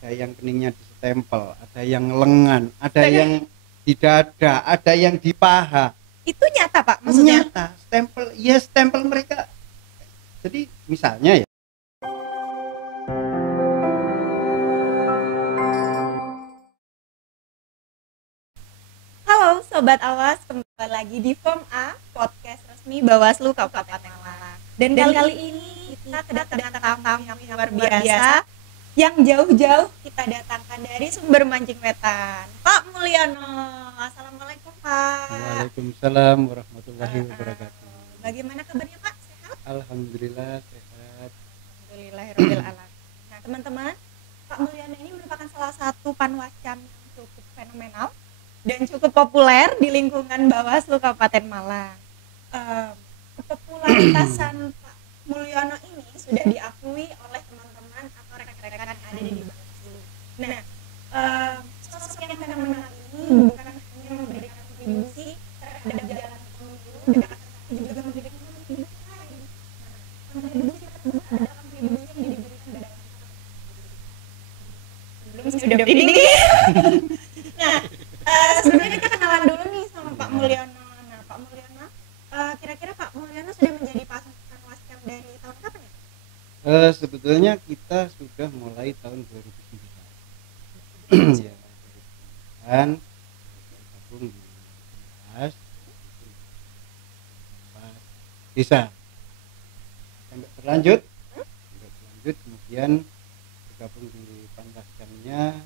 ada yang keningnya distempel, ada yang lengan, ada yang di dada, ada yang di paha. Itu nyata Pak maksudnya? Nyata, stempel, ya stempel mereka. Jadi misalnya ya. Halo Sobat Awas, kembali lagi di Form A, podcast resmi Bawaslu Kabupaten Malang. Dan kali ini kita kedatangan tamu yang luar biasa, yang jauh-jauh kita datangkan dari Sumber Mancing Wetan, Pak Mulyono. Assalamualaikum Pak. Waalaikumsalam warahmatullahi wabarakatuh. Bagaimana kabarnya Pak? Sehat? Alhamdulillah sehat. Alhamdulillahirabbil alamin. Nah teman-teman, Pak Mulyono ini merupakan salah satu panwascam yang cukup fenomenal dan cukup populer di lingkungan Bawaslu Kabupaten Malang. Kepopularitasan Pak Mulyono ini sudah diakui oleh teman-teman atau rekan-rekan yang ada di Bawaslu. Nah, sosok yang fenomenal ini bukan hanya memberikan kontribusi terhadap jalan pemilu, tapi juga memberikan kontribusi lain. Kontribusi tersebut adalah kontribusi yang diberikan dalam sebelum sudah ini. Nah, sebenarnya kita kenalan dulu nih sama Pak Mulyono. Nah, Pak Mulyono, kira-kira Pak Mulyono sudah menjadi panwascam dari tahun kapan ya? Sebetulnya kita sudah mulai tahun 2009. Ya, dan gabung di Dinas desa. Sampai berlanjut, kemudian bergabung di panwascamnya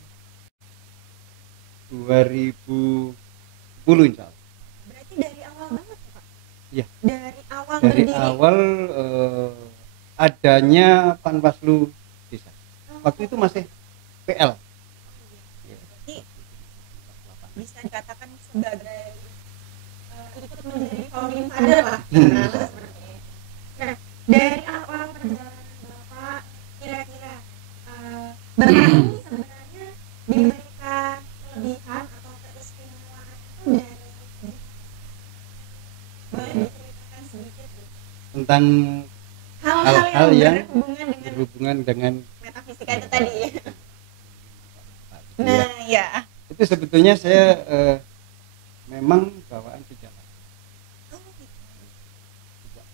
2010 insya Allah. Berarti dari awal banget ya Pak? Iya. Dari awal Dari berdiri? awal adanya Panwaslu desa. Waktu itu masih PL. Berarti bisa dikatakan sebagai ikut menjadi founding father lah. Nah, seperti itu. Nah, dari awal perjalanan Bapak, kira-kira Bapak ini sebenarnya diberikan kelebihan atau keistimewaan itu dari boleh diceritakan sedikit Tentang hal-hal yang berhubungan dengan metafisika itu tadi. Nah, ya. Itu sebetulnya saya memang bawaan sejak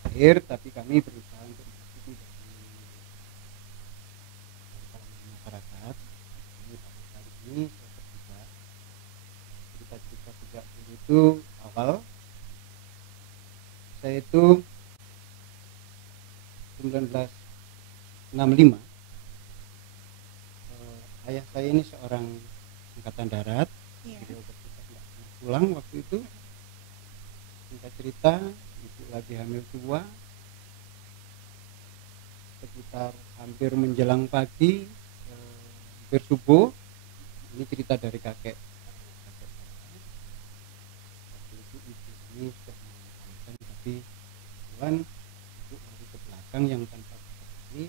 lahir, tapi kami berusaha untuk mengikuti dari masyarakat. Ini pada kali ini saya terlibat cerita-cerita sejak dulu itu awal saya itu 1965. Ayah saya ini seorang angkatan darat. Beliau bertugas tidak pernah pulang waktu itu. Singkat cerita, ibu lagi hamil tua. Sekitar hampir menjelang pagi, hampir subuh. Ini cerita dari kakek. Waktu itu ibu ini sudah mengatakan, tapi Tuhan ibu lari ke belakang yang tanpa ini,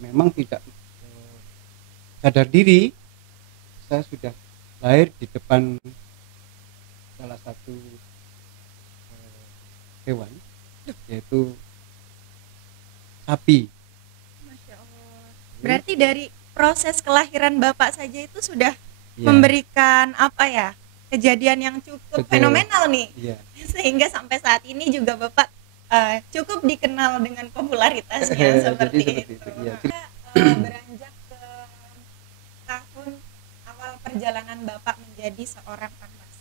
memang tidak sadar diri. Saya sudah lahir di depan salah satu hewan, yaitu sapi. Masya Allah. Berarti dari proses kelahiran Bapak saja itu sudah memberikan apa ya, kejadian yang cukup fenomenal nih. Sehingga sampai saat ini juga Bapak cukup dikenal dengan popularitasnya seperti itu. Beranjak ke tahun awal perjalanan Bapak menjadi seorang panwas.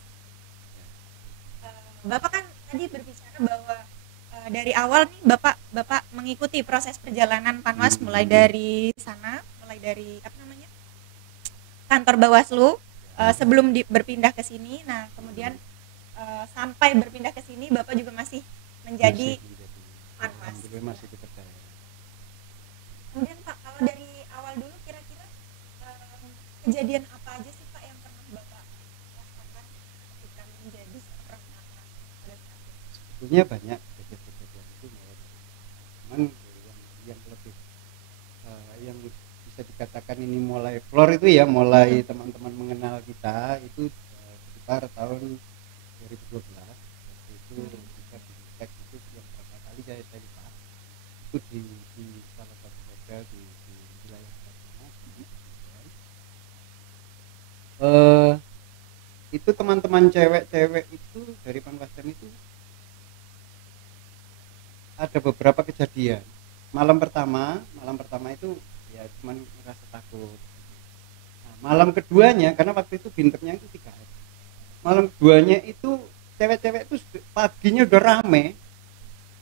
Bapak kan tadi berbicara bahwa dari awal nih Bapak mengikuti proses perjalanan panwas mulai dari sana, mulai dari apa namanya, kantor Bawaslu sebelum berpindah ke sini. Nah kemudian sampai berpindah ke sini Bapak juga masih menjadi panwas. Masih dipercaya. Kemudian Pak, kalau dari awal dulu kira-kira kejadian apa aja sih Pak yang pernah Bapak rasakan ketika menjadi seorang panwas pada saat itu? Sebetulnya banyak kejadian itu, cuman yang lebih yang bisa dikatakan ini mulai flor itu ya, mulai teman-teman mengenal kita itu sekitar tahun 2012. Waktu itu kita di cek itu yang pertama kali saya lupa, itu di salah satu hotel di wilayah Banyumas. eh itu teman-teman cewek-cewek itu dari Panwascam itu ada beberapa kejadian. Malam pertama itu ya cuman merasa takut. Nah, malam keduanya karena waktu itu binternya itu 3 hari. Malam keduanya itu cewek-cewek itu paginya udah rame.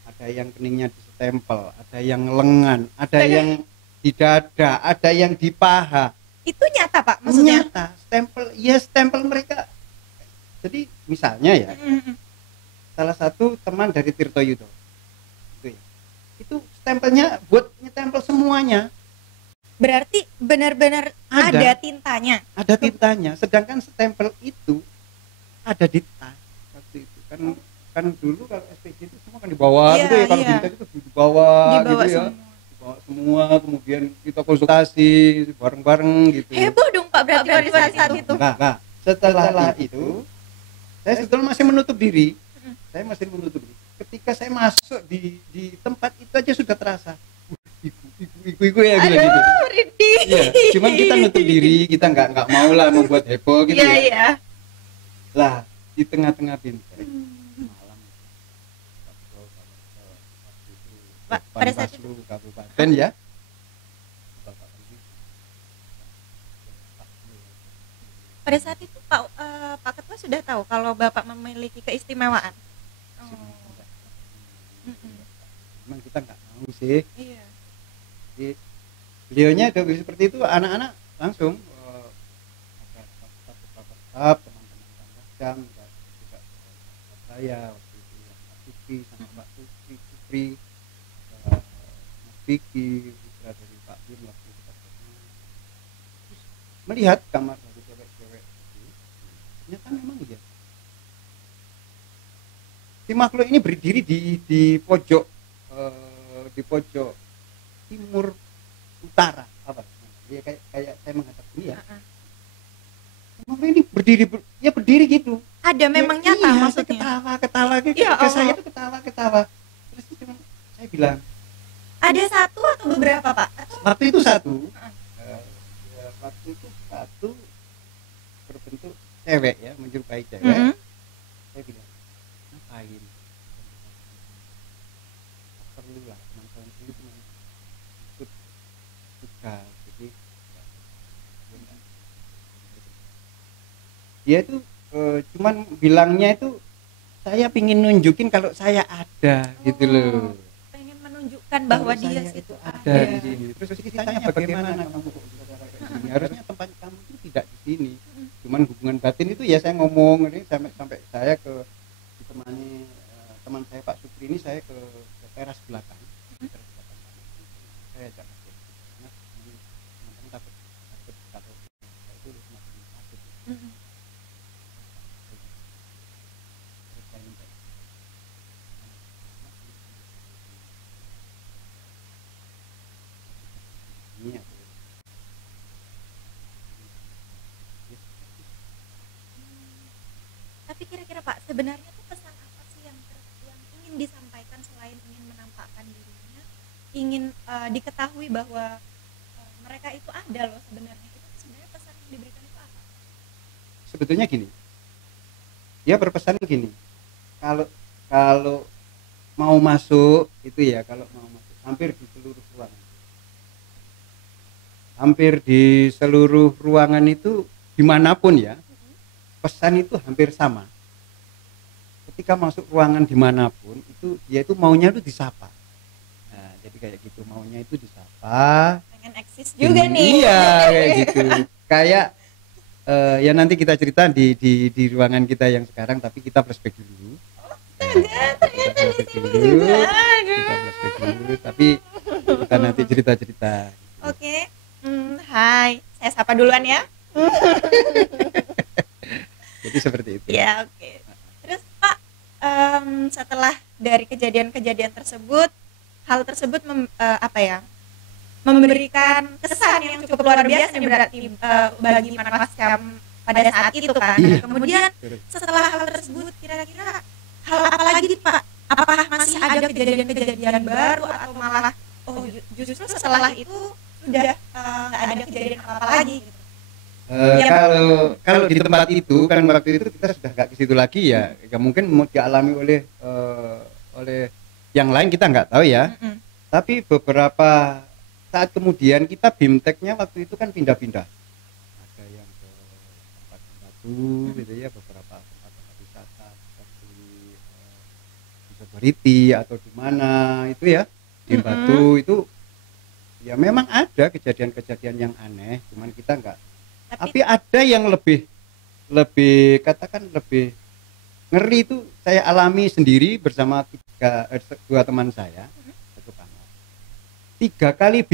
Ada yang keningnya distemple, ada yang lengan, ada yang di dada, ada yang di paha. Itu nyata Pak maksudnya? Nyata, stempel mereka. Jadi misalnya ya, salah satu teman dari Tirto Yudo itu stempelnya buat nyetempel semuanya. Berarti benar-benar ada tintanya. Ada tintanya, sedangkan stempel itu ada di tas waktu itu. Kan dulu kalau SPG itu semua kan di bawah gitu ya, kalau bintang itu di bawah gitu ya. Dibawa semua, kemudian kita konsultasi bareng-bareng gitu. Heboh dong Pak berarti pada saat itu. Enggak. Setelah itu saya sebetulnya masih menutup diri. Ketika saya masuk di tempat itu aja sudah terasa iku ya gitu. Ya, cuman kita nutup diri, kita nggak mau lah membuat heboh gitu ya. Lah di tengah-tengah bintang malam Pak, pada saat itu kabupaten ya. Pada saat itu Pak Ketua sudah tahu kalau Bapak memiliki keistimewaan. Memang kita nggak mau sih. Iya. Jadi, beliaunya udah seperti itu, anak-anak langsung tetap teman-teman Panwascam juga saya waktu itu Pak Suki sama Pak Supri, Mas Vicky, putra dari Pak Bin waktu itu melihat kamar dari cewek-cewek itu, ternyata memang iya. Si makhluk ini berdiri di pojok timur utara apa? Ya kayak saya menghadap ini ya. Makhluk ini berdiri gitu. Ada memang ya, nyata iya, maksudnya. Ketawa gitu. Ya, ke saya itu ketawa. Terus cuma saya bilang, ada satu atau beberapa Pak? waktu itu satu. Waktu itu satu berbentuk cewek ya, menyerupai cewek. Saya bilang, ngapain? Perlu lah teman-teman ini cuma ikut tugas, jadi dia itu cuman bilangnya itu saya pingin nunjukin kalau saya ada gitu loh. Pengen menunjukkan bahwa dia itu ada di sini. Terus ceritanya bagaimana kamu kok bisa kayak gini? Harusnya tempat kamu itu tidak di sini. Cuman hubungan batin itu ya saya ngomong ini sampai saya ditemani teman saya Pak Supri ini, saya ke teras belakang. Saya ajak masuk. Nah, ini teman-teman takut kalau saya itu semakin takut. Tapi kira-kira Pak, sebenarnya tuh pesan apa sih yang ingin disampaikan selain ingin menampakkan dirinya, ingin diketahui bahwa mereka itu ada loh sebenarnya. Itu sebenarnya pesan yang diberikan itu apa? Sebetulnya gini, dia berpesan gini, kalau mau masuk itu ya, hampir di seluruh ruangan itu dimanapun ya, pesan itu hampir sama. Ketika masuk ruangan dimanapun itu dia itu maunya itu disapa. Nah, jadi kayak gitu, maunya itu disapa. Pengen eksis juga nih. Iya kayak gitu. Kayak ya nanti kita cerita di ruangan kita yang sekarang, tapi kita flashback dulu. Ternyata di sini juga. Kita flashback dulu, tapi kita nanti cerita-cerita. Oke. Hai, saya sapa duluan ya. Jadi seperti itu. Ya, oke. Terus Pak, setelah dari kejadian-kejadian tersebut, hal tersebut memberikan kesan yang cukup luar biasa nih berarti bagi Panwascam pada saat itu kan. Iya. Kemudian setelah hal tersebut, kira-kira hal apa lagi nih Pak? Apakah masih ada kejadian-kejadian baru atau malah justru setelah itu sudah nggak ada kejadian apa-apa lagi gitu? Kalau di tempat itu kan waktu itu kita sudah nggak ke situ lagi ya, ya mungkin mau dialami oleh yang lain kita nggak tahu ya. Tapi beberapa saat kemudian kita BIMTEK-nya waktu itu kan pindah-pindah. Ada yang ke tempat batu gitu ya, beberapa tempat wisata seperti di Soboriti atau di mana itu ya, di Batu itu ya memang ada kejadian-kejadian yang aneh, cuman kita nggak. Tapi ada yang lebih katakan lebih ngeri itu saya alami sendiri bersama dua teman saya satu kamar. 3 kali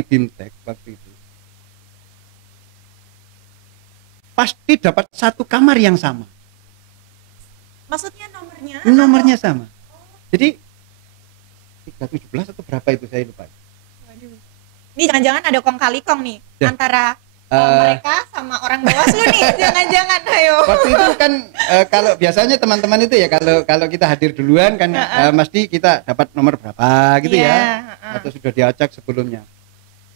BIMTEK waktu itu pasti dapat satu kamar yang sama. Maksudnya nomornya sama. Jadi 317 atau berapa itu saya lupa. Waduh. Ini jangan-jangan ada kong kali kong nih ya. Antara mereka sama orang Bawaslu nih, jangan-jangan. Ayo. Waktu itu kan kalau biasanya teman-teman itu ya kalau kita hadir duluan kan mesti kita dapat nomor berapa gitu ya, atau sudah diacak sebelumnya.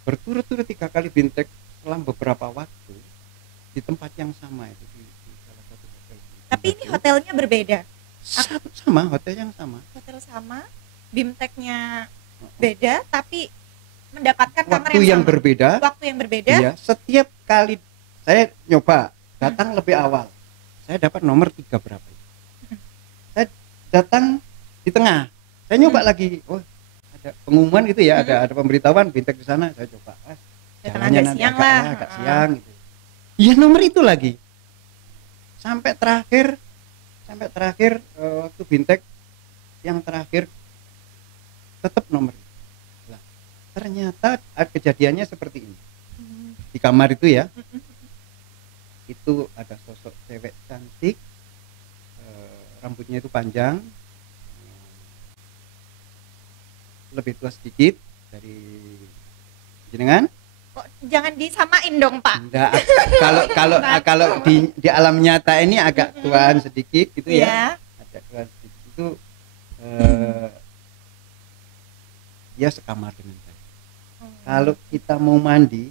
Berturut-turut 3 kali BIMTEK selang beberapa waktu di tempat yang sama itu di salah satu hotel. Tapi ini hotelnya berbeda. Sama, hotel yang sama. Hotel sama, BIMTEK-nya beda, tapi mendapatkan kamar waktu yang sama. Berbeda. Waktu yang berbeda. Iya, setiap kali saya nyoba datang lebih awal, saya dapat nomor 3 berapa. Saya datang di tengah, saya nyoba lagi. Oh, ada pengumuman gitu ya, ada pemberitahuan BIMTEK di sana, saya coba. Jalannya nanti agak siang gitu. Iya, nomor itu lagi. Sampai terakhir waktu BIMTEK yang terakhir tetap nomor. Ternyata kejadiannya seperti ini. Di kamar itu ya, itu ada sosok cewek cantik, rambutnya itu panjang, lebih tua sedikit dari jenengan. Kok jangan disamain dong Pak. Enggak, kalau di alam nyata ini agak tuaan sedikit gitu ya. Agak tuaan sedikit itu ya sekamar dengan saya. Kalau kita mau mandi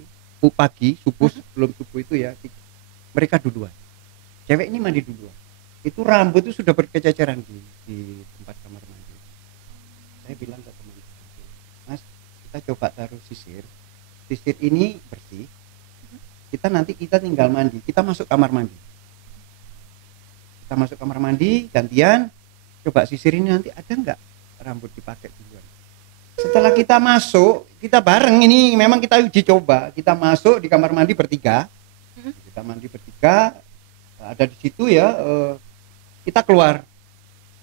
pagi subuh, sebelum subuh itu ya mereka duluan. Cewek ini mandi duluan. Itu rambut itu sudah berkececeran di tempat kamar mandi. Saya bilang ke teman, Mas, kita coba taruh sisir ini bersih. Kita tinggal mandi. Kita masuk kamar mandi. Gantian. Coba sisir ini nanti ada nggak rambut dipakai duluan. Setelah kita masuk, kita bareng ini memang kita uji coba. Kita masuk di kamar mandi bertiga. Kita mandi bertiga, ada di situ ya. Kita keluar.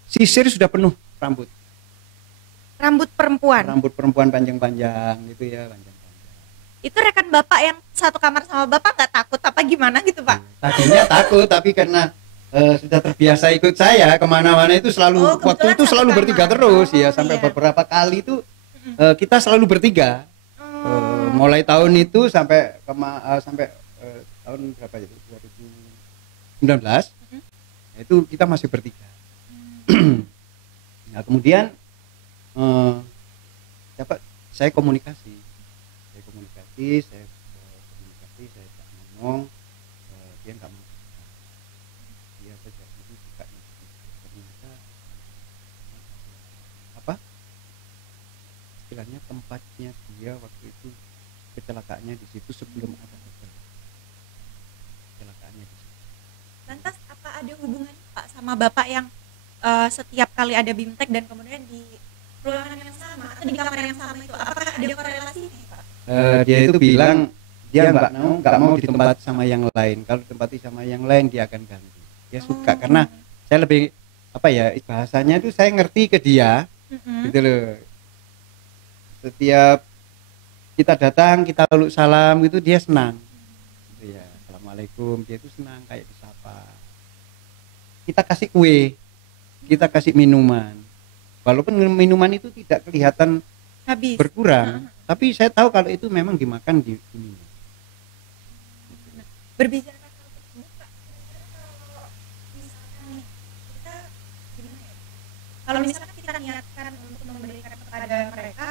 Sisir sudah penuh rambut. Rambut perempuan panjang-panjang gitu ya, panjang-panjang. Itu rekan Bapak yang satu kamar sama Bapak nggak takut apa gimana gitu Pak? Tadinya takut, tapi karena sudah terbiasa ikut saya kemana-mana itu selalu waktu itu selalu bertiga terus ya, sampai beberapa kali itu kita selalu bertiga. Mulai tahun itu sampai tahun berapa itu 2019 itu kita masih bertiga. Nah kemudian saya komunikasi, saya ngomong, dia nggak mau. Dia sejak dulu suka ternyata apa? Istilahnya tempatnya dia waktu itu kecelakaannya di situ sebelum ada hotel. Kecelakaannya di situ. Lantas apa ada hubungan Pak sama Bapak yang setiap kali ada BIMTEK dan kemudian di ruangan yang sama atau di kamar yang sama itu, apakah ada korelasinya Pak? Dia itu bilang dia nggak mau ditempati sama yang lain. Kalau ditempati sama yang lain dia akan ganti. Dia suka karena saya lebih bahasanya itu saya ngerti ke dia, gitu loh. Setiap kita datang kita lalu salam itu dia senang, gitu ya. Assalamualaikum, dia itu senang kayak disapa. Kita kasih kue, kita kasih minuman. Walaupun minuman itu tidak kelihatan habis, berkurang, tapi saya tahu kalau itu memang dimakan di minum. Berbicara soal tersebut Pak, kalau misalkan kita niatkan untuk memberikan kepada mereka,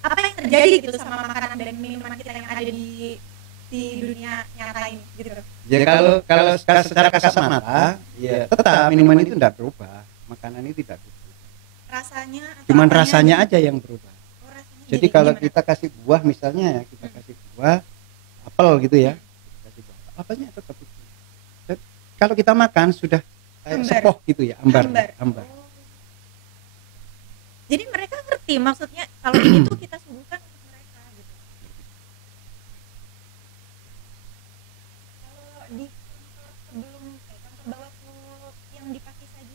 apa yang terjadi terjadi gitu sama makanan dan minuman kita yang ada di dunia nyata ini gitu. Ya kalau secara kasat mata, ya tetap minuman itu tidak berubah, makanan itu tidak berubah. Rasanya cuman rasanya aja yang berubah. Oh, rasanya jadi kalau gimana? Kita kasih buah misalnya ya, kita kasih buah apel gitu ya, kasih buah apelnya tetap itu. Dan kalau kita makan sudah kayak sepoh gitu ya, ambar. Oh. Jadi mereka ngerti maksudnya kalau ini tuh kita suguhkan untuk mereka gitu. Kalau di sebelum kantor Bawaslu yang di Pakisaji.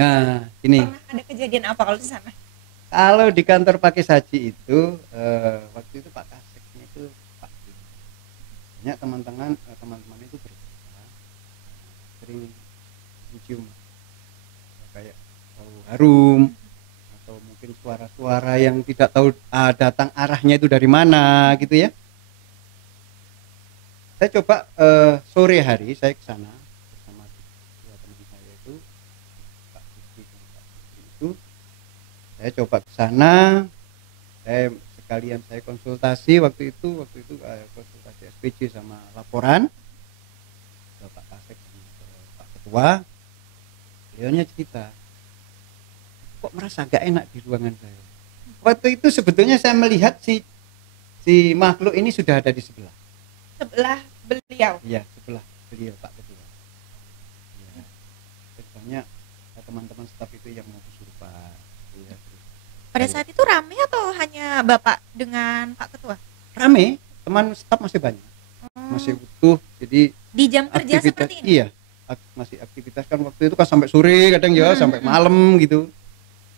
Nah, ini. Pernah ada kejadian apa kalau di sana? Kalau di kantor Pakisaji itu waktu itu Pak Kaseknya itu Pak. Banyak teman-teman itu bercerita sering mencium kayak bau harum atau mungkin suara-suara yang tidak tahu datang arahnya itu dari mana gitu ya. Saya coba sore hari saya ke sana bersama dua teman saya itu Pak Rizky dan Pak Rizky itu. Saya coba ke sana, saya konsultasi waktu itu konsultasi SPJ sama laporan ke Pak Kasek sama ke Pak Ketua. Beliaunya cerita, kok merasa gak enak di ruangan saya. Waktu itu sebetulnya saya melihat si makhluk ini sudah ada di sebelah beliau. Iya, sebelah beliau Pak Ketua. Ya, banyak teman-teman staf itu yang mau kesurupan. Ya. Pada saat itu rame atau hanya Bapak dengan Pak Ketua? Rame, teman staf masih banyak, masih utuh. Jadi di jam kerja seperti ini? Iya, masih aktivitas kan waktu itu kan sampai sore kadang ya, sampai malam gitu.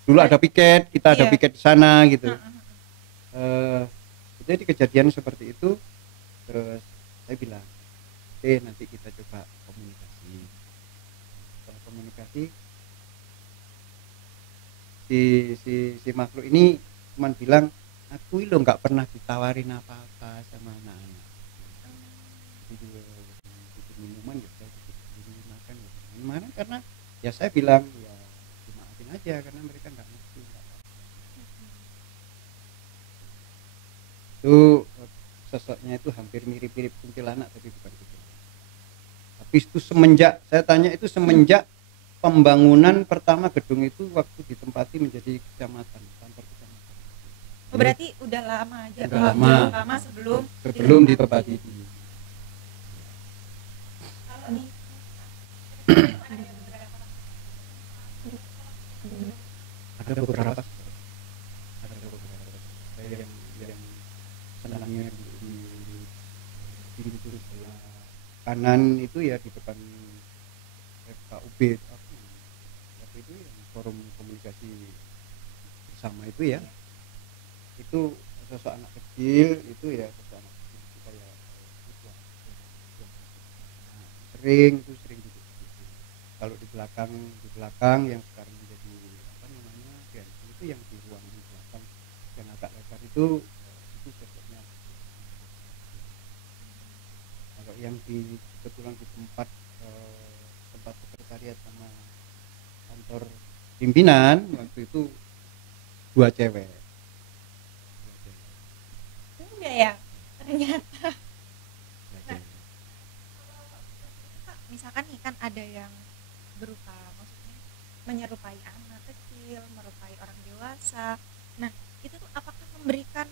Dulu ada piket, kita ada piket di sana gitu. Jadi kejadian seperti itu, terus saya bilang, oke nanti kita coba komunikasi. Setelah komunikasi, si makhluk ini cuman bilang, aku lo nggak pernah ditawarin apa-apa sama anak-anak. Jadi minuman ya saya makan gimana karena ya saya bilang ya dimaafin aja karena mereka nggak ngerti. Itu sosoknya itu hampir mirip-mirip kuntilanak tapi bukan kuntilanak. Tapi itu semenjak pembangunan pertama gedung itu waktu ditempati menjadi kecamatan, kantor kecamatan. Oh, berarti udah lama aja. Udah lama sebelum ditempati. Ada beberapa yang senangnya di pintu sebelah kanan itu ya di depan FKUB waktu itu yang forum komunikasi bersama itu ya, itu sosok anak kecil itu ya sosok anak kecil itu kayak sering duduk. Kalau di belakang yang sekarang menjadi apa namanya itu yang di ruang di belakang yang agak lebar itu sosoknya. Kalau yang kebetulan di tempat sekretariat sama kantor pimpinan waktu itu dua cewek. Enggak ya ternyata. Nah, misalkan nih kan ada yang berupa maksudnya menyerupai anak kecil, menyerupai orang dewasa. Nah, itu tuh apakah memberikan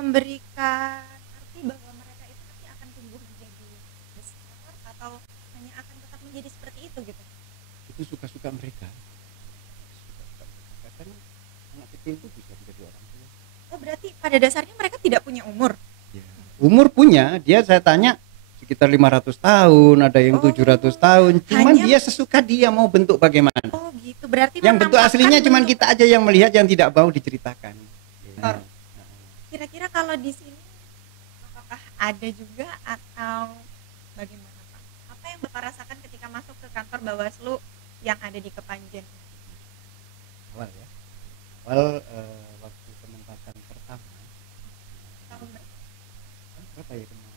memberikan arti bahwa mereka itu nanti akan tumbuh menjadi besar atau hanya akan tetap menjadi seperti itu gitu? Itu suka-suka mereka. Karena anak kecil itu bisa menjadi orang tua. Oh, berarti pada dasarnya mereka tidak punya umur? Ya. Umur punya, saya tanya sekitar 500 tahun, ada yang 700 tahun. Cuman dia sesuka dia mau bentuk bagaimana. Oh gitu, berarti yang bentuk aslinya cuman kita aja yang melihat, yang tidak mau diceritakan. Ya. Kira-kira kalau di sini apakah ada juga atau bagaimana Pak? Apa yang Bapak rasakan ketika masuk ke kantor Bawaslu yang ada di Kepanjen? Awal waktu penempatan pertama tahun berapa ya kemarin?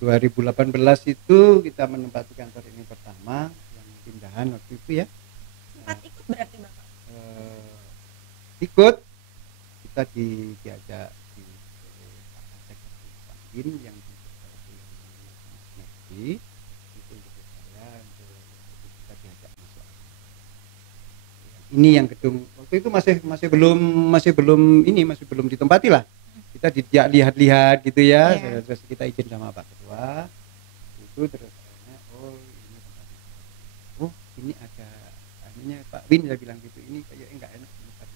2018 itu kita menempati kantor ini pertama yang pindahan waktu itu ya. Sempat ikut berarti Bapak? Ikut, kita diajak di Pak Kasek Pak Bin yang di itu ikut saya untuk kita diajak masuk. Ini yang gedung waktu itu masih belum ditempati lah. Kita lihat-lihat gitu ya, terus kita izin sama Pak Ketua itu, terus oh ini tempatnya, oh ini ada anunya Pak Win, saya bilang gitu, ini kayak enggak enak tempat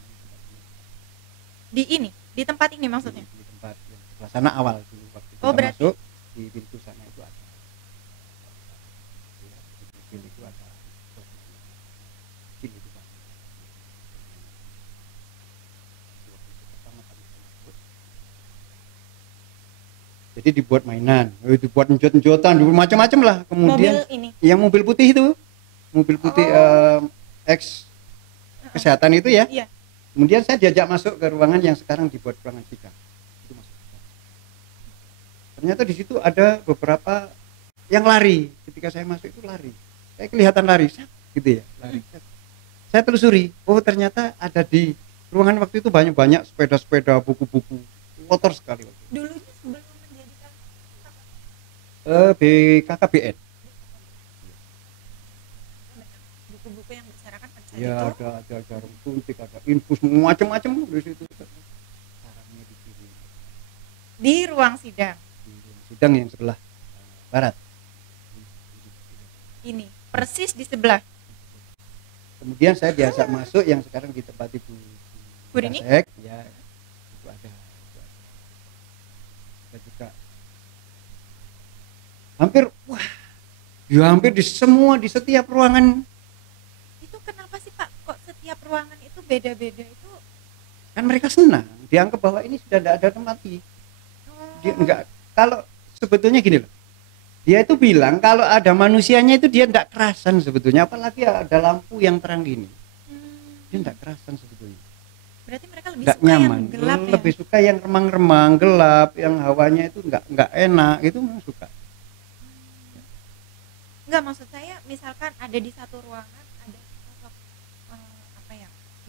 ini. Di tempat ini maksudnya? Di tempat yang sebelah sana awal dulu waktu kita masuk di pintu sana itu ada mobil itu ada itu Pak. Jadi dibuat mainan, dibuat njot-njotan, macam-macam lah. Kemudian mobil ini, yang mobil putih itu, mobil putih X kesehatan itu ya. Iya. Kemudian saya diajak masuk ke ruangan yang sekarang dibuat ruangan sidang. Itu masuk. Ternyata di situ ada beberapa yang lari. Ketika saya masuk itu lari, saya kelihatan lari, gitu ya, lari. Saya telusuri, oh ternyata ada di ruangan waktu itu banyak sepeda-sepeda, buku-buku, kotor sekali. Dulunya sebelum BKKBN. Buku-buku yang berserakan pada saat ya, itu. ada jarum suntik, ada infus, macam-macam di situ. Sarangnya di sini. Di ruang sidang. Di ruang sidang yang sebelah barat. Ini persis di sebelah. Kemudian saya biasa masuk yang sekarang ditempati Bu Rini? Ya, itu ada. Kita juga hampir di setiap ruangan. Itu kenapa sih Pak, kok setiap ruangan itu beda-beda? Itu Kan mereka senang, dianggap bahwa ini sudah tidak ada tempat mati. Dia enggak, kalau sebetulnya gini loh, dia itu bilang kalau ada manusianya itu dia tidak kerasan sebetulnya, apalagi ada lampu yang terang gini, dia tidak kerasan sebetulnya. Berarti mereka lebih Nggak suka nyaman, yang gelap lebih ya? suka yang remang-remang, gelap, yang hawanya itu nggak enak, itu memang suka. Enggak, maksud saya misalkan ada di satu ruangan ada sosok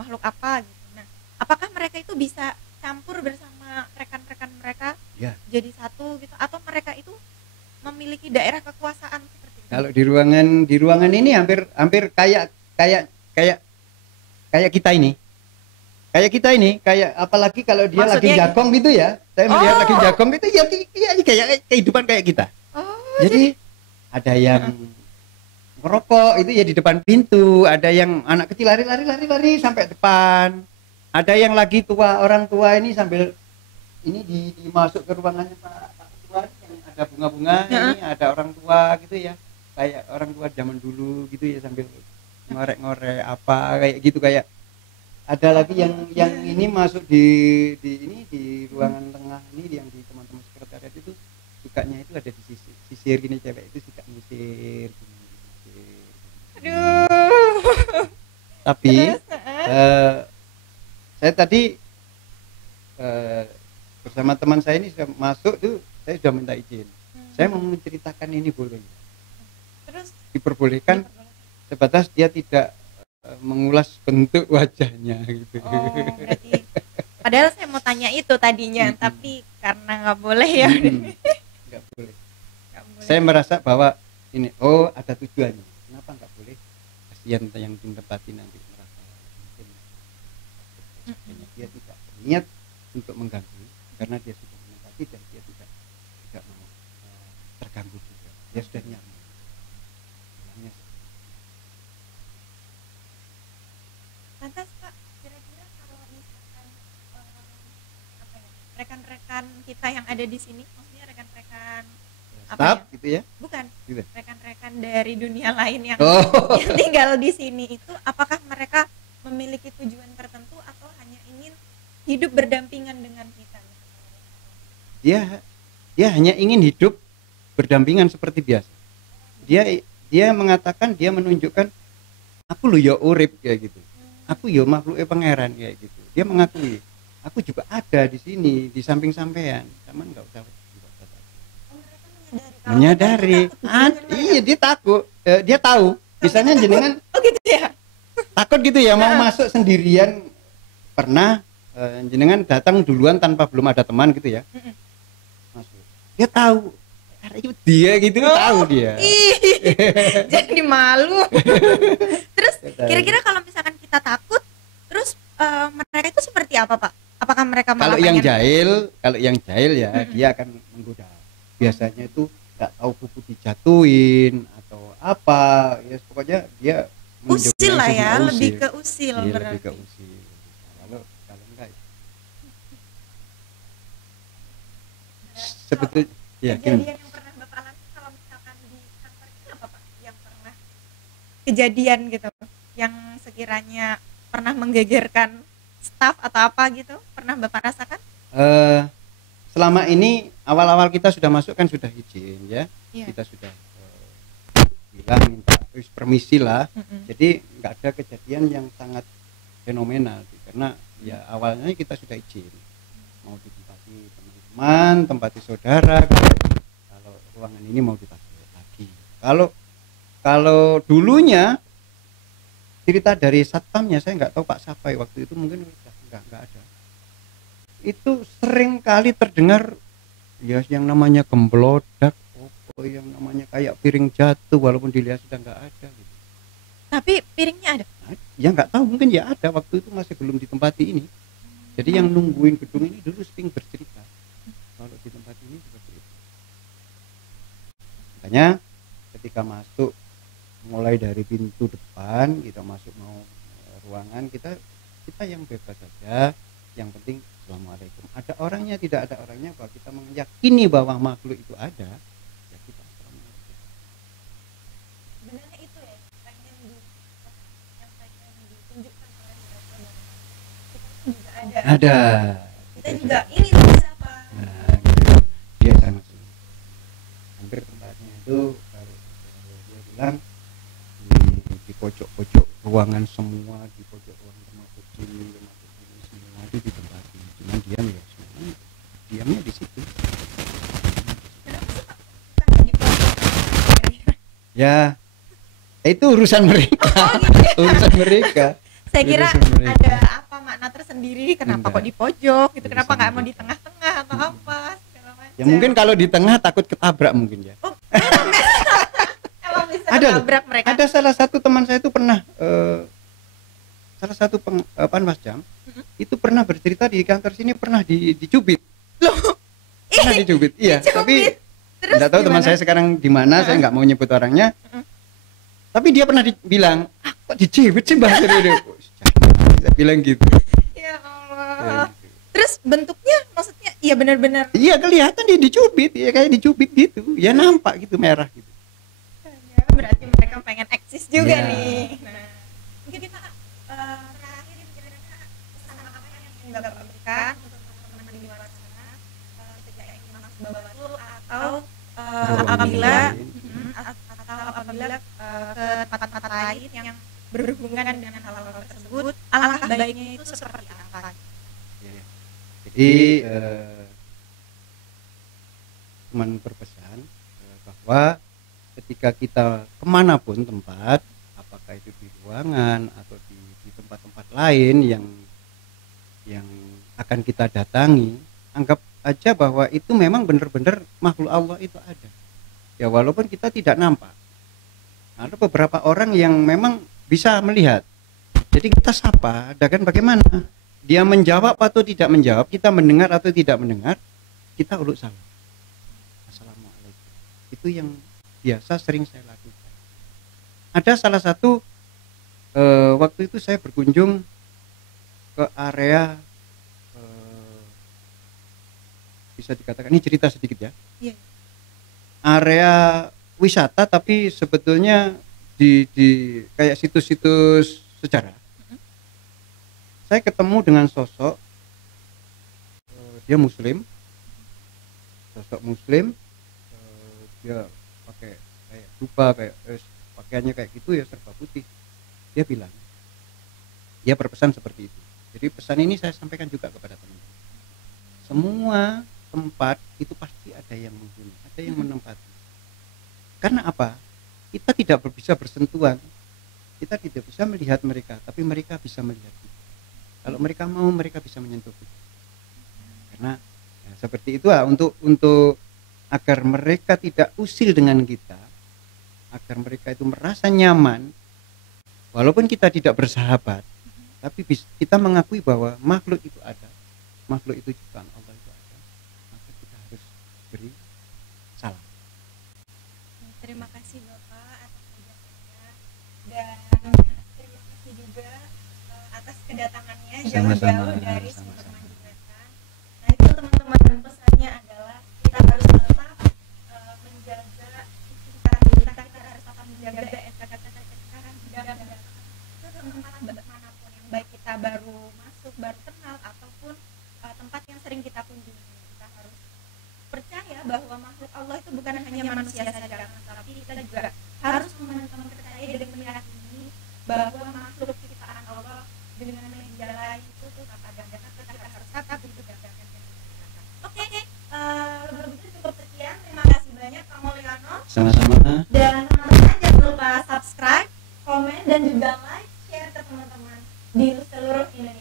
makhluk apa gitu. Nah, apakah mereka itu bisa campur bersama rekan-rekan mereka Ya. jadi satu gitu, atau mereka itu memiliki daerah kekuasaan seperti itu? Kalau di ruangan ini hampir kayak kita ini. Kayak apalagi kalau dia Maksudnya lagi jagong gitu ya. Saya melihat lagi jagong itu ya kayak kehidupan kayak kita. Jadi ada yang merokok itu ya di depan pintu, ada yang anak kecil lari sampai depan. Ada yang lagi orang tua ini sambil ini dimasuk ke ruangannya Pak Ketua yang ada bunga-bunga, ini ada orang tua gitu ya. Kayak orang tua zaman dulu gitu ya, sambil ngorek-ngorek apa kayak gitu, kayak ada lagi yang ini masuk di ruangan tengah ini yang di teman-teman sekretariat itu, sukanya itu ada di sisir gini, cewek itu suka nyisir gini. Aduh. Tapi saya tadi bersama teman saya ini masuk tuh, saya sudah minta izin. Saya mau menceritakan ini boleh. Terus diperbolehkan sebatas dia tidak mengulas bentuk wajahnya gitu. Berarti padahal saya mau tanya itu tadinya, tapi karena nggak boleh ya. Nggak boleh. Saya merasa bahwa ini ada tujuannya. Kenapa nggak boleh? Kasihan yang ditempatin nanti merasa mungkin dia tidak berniat untuk mengganggu, karena dia sudah menempati dan dia tidak mau terganggu juga. Dia sudah nyaman. Lantas Pak, kira-kira kalau misalkan rekan-rekan kita yang ada di sini, maksudnya rekan-rekan staff gitu ya? Bukan, gitu. Rekan-rekan dari dunia lain yang tinggal di sini itu, apakah mereka memiliki tujuan tertentu atau hanya ingin hidup berdampingan dengan kita? Dia hanya ingin hidup berdampingan seperti biasa. Dia mengatakan, dia menunjukkan, aku lo ya urip kayak gitu. Aku ya makhluk pangeran kayak gitu. Dia mengakui, aku juga ada di sini di samping sampean. Cuman nggak usah. Menyadari. Iya, dia takut. Dia tahu. Misalnya jenengan. Oh gitu ya. takut gitu ya, mau masuk sendirian. Pernah jenengan datang duluan tanpa belum ada teman gitu ya, masuk, dia tahu dia gitu, tahu dia. Jadi malu. Terus kira-kira kalau misalkan kita takut, terus mereka itu seperti apa, Pak? Apakah mereka kalau yang jahil ya dia akan menggoda. Biasanya itu nggak tahu buku dijatuhin atau apa ya, pokoknya dia usil lah ya, lebih ke usil. Iya, lebih ke usil. Kalau enggak sebetulnya ya kejadian yang pernah Bapak alami kalau misalkan di kantor ini apa, Pak, yang pernah kejadian gitu yang sekiranya pernah menggegerkan staf atau apa gitu, pernah Bapak rasakan? Selama ini awal-awal kita sudah masuk kan sudah izin ya, kita sudah bilang minta permisi lah. Jadi nggak ada kejadian yang sangat fenomenal karena ya awalnya kita sudah izin mau ditempati teman-teman, tempati saudara, kalau ruangan ini mau dipakai lagi. Kalau dulunya cerita dari satpamnya, saya nggak tahu Pak Sapai waktu itu, mungkin nggak ada. Itu sering kali terdengar ya yang namanya gemblodak, yang namanya kayak piring jatuh walaupun dilihat sudah nggak ada gitu. Tapi piringnya ada? Ya nggak tahu, mungkin ya ada, waktu itu masih belum ditempati ini. Jadi yang nungguin gedung ini dulu sering bercerita kalau di tempat ini seperti itu. Makanya ketika masuk, mulai dari pintu depan kita masuk mau ruangan, kita yang bebas saja, yang penting assalamualaikum. Ada orangnya tidak ada orangnya, bahwa kita meyakini bahwa makhluk itu ada, ya kita assalamualaikum. Sebenarnya itu ya yang pengen ditunjukkan oleh mereka, kita juga ada. Kita juga ini loh siapa. Nah, gitu. Dia sama sih. Hampir tempatnya itu kalau dia bilang di pojok-pojok ruangan semua, di pojok ruangan termasuk sini semua itu ditempati. Cuman diam ya, semua diamnya di situ. Ya, itu urusan mereka. Urusan mereka. Saya kira ada apa makna tersendiri, kenapa kok di pojok gitu, kenapa nggak mau di tengah-tengah atau apa segala macam. Ya mungkin kalau di tengah takut ketabrak mungkin ya. Ada salah satu teman saya itu pernah salah satu panwasjam itu pernah bercerita di kantor sini pernah dicubit. Loh, pernah dicubit. Iya, tapi enggak tahu teman saya sekarang di mana, saya nggak mau nyebut orangnya. Tapi dia pernah bilang, kok dicubit sih Mbak? Saya bilang gitu. Ya Allah. Terus bentuknya maksudnya iya benar-benar. Iya, kelihatan dia dicubit, ya kayak dicubit gitu. Ya nampak gitu merah gitu. Berarti mereka pengen eksis juga nih. Nah, mungkin kita terakhir kira-kira pesan apa yang ingin Bapak berikan untuk teman-teman di luar sana ketika ingin masuk Babatul atau apabila ke tempat-tempat lain yang berhubungan dengan hal-hal tersebut, alangkah baiknya itu seperti apa? Jadi cuman berpesan bahwa ketika kita kemanapun tempat, apakah itu di ruangan atau di tempat-tempat lain yang akan kita datangi, anggap aja bahwa itu memang benar-benar makhluk Allah itu ada. Ya walaupun kita tidak nampak. Ada beberapa orang yang memang bisa melihat. Jadi kita sapa, dan bagaimana? Dia menjawab atau tidak menjawab, kita mendengar atau tidak mendengar, kita uluk salam. Assalamualaikum. Itu yang biasa sering saya lakukan. Ada salah satu waktu itu saya berkunjung ke area bisa dikatakan, ini cerita sedikit ya. Yeah. Area wisata tapi sebetulnya di kayak situs-situs sejarah. Saya ketemu dengan sosok dia muslim, sosok muslim, dia pakai kayak jubah, kayak pakaiannya kayak gitu ya, serba putih. Dia bilang, dia berpesan seperti itu. Jadi pesan ini saya sampaikan juga kepada teman-teman. Semua tempat itu pasti ada yang menghuni, ada yang menempati. Karena apa? Kita tidak bisa bersentuhan Kita tidak bisa melihat mereka, tapi mereka bisa melihat kita. Kalau mereka mau, mereka bisa menyentuh kita. Karena ya, seperti itu untuk agar mereka tidak usil dengan kita, agar mereka itu merasa nyaman, walaupun kita tidak bersahabat, tapi kita mengakui bahwa makhluk itu ada, makhluk itu ciptaan Allah itu ada, maka kita harus beri salam. Terima kasih Bapak atas penjelasannya, dan terima kasih juga atas kedatangannya jauh-jauh dari Sumber Manjunatan. Nah itu teman-teman, pesannya adalah kita harus tetap menjaga istiqamah kita harus tetap menjaga etika kita tidak ke tempat manapun yang baik kita baru masuk, baru kenal, ataupun tempat yang sering kita kunjungi. Kita harus percaya bahwa makhluk Allah itu bukan hanya manusia saja, tapi kita juga harus mempercayai dan meyakini bahwa makhluk ciptaan Allah dengan menjalani itu kita harus tetap berjaga. Oke, begitu cukup sekian. Terima kasih banyak Kang Mulyono. Sama-sama. Dan teman-teman jangan lupa subscribe, komen, dan juga like, share ke teman-teman di seluruh Indonesia.